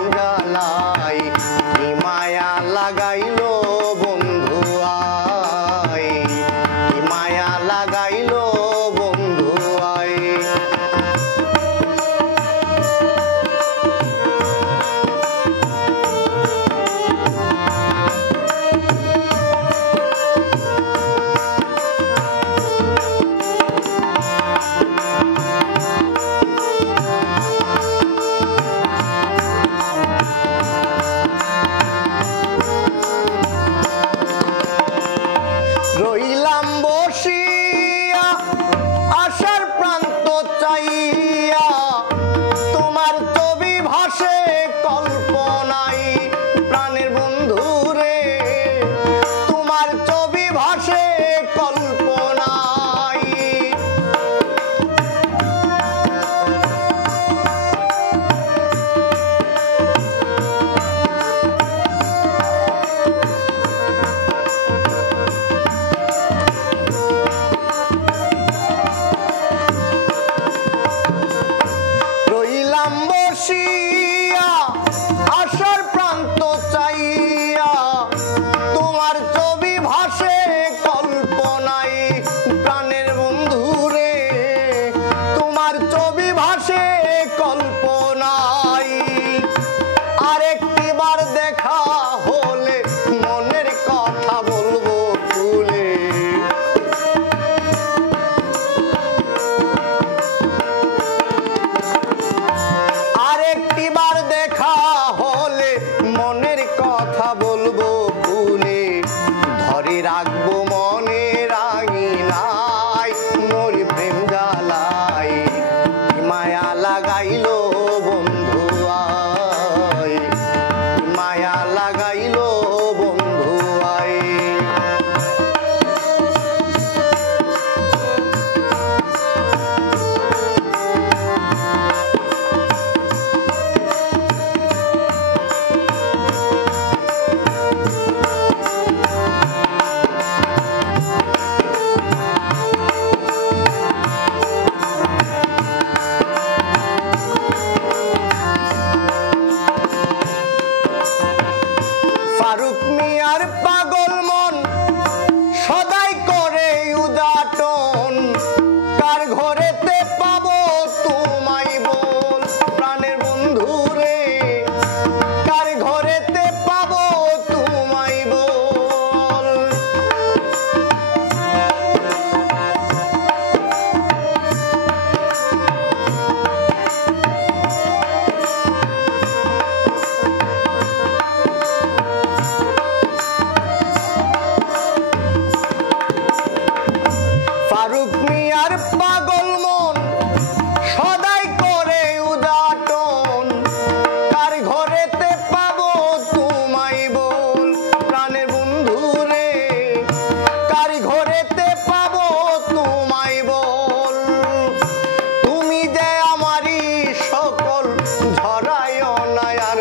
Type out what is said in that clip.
প্রেম জ্বালাই কি মায়া লাগাইলো বন্ধু আয় কি মায়া লাগাইলো বন্ধু আয় রইলাম বসিয়া আশার প্রান্ত চাইয়া তোমার ছবি ভাসে কল্পনায় প্রাণের বন্ধু রে তোমার ছবি ভাসে কল্পনায় রইলাম বসিয়া আশার প্রান্ত চাইয়া তোমার ছবি ভাসে কল্পনায় প্রাণের বন্ধু রে তোমার ছবি ভাসে কল্পনায় আরেকটিবার দেখা হলে মনের কথা বলবো খুলে আরেকটিবার দেখা হলে মনের কথা বলবো খুলে ধরে রাখবো মনে রাঙিনাই মোর প্রেম জ্বালাই কি মায়া লাগাইলো বন্ধু আয় কি মায়া লাগাইলো বন্ধু আয় ফারুক মিয়ার পাগল মন সদাই করে উদাটন কার ঘরেতে পাবো তোমায় বল প্রাণের বন্ধু রে কার ঘরেতে পাবো তোমায় বল ফারুক মিয়ার পাগল মন সদাই করে উদাটন কার ঘরেতে পাবো তোমায় বল প্রাণের বন্ধু রে কার ঘরেতে পাবো তোমায় বল তুমি যে আমারই সকল ঝরায় অনায়ার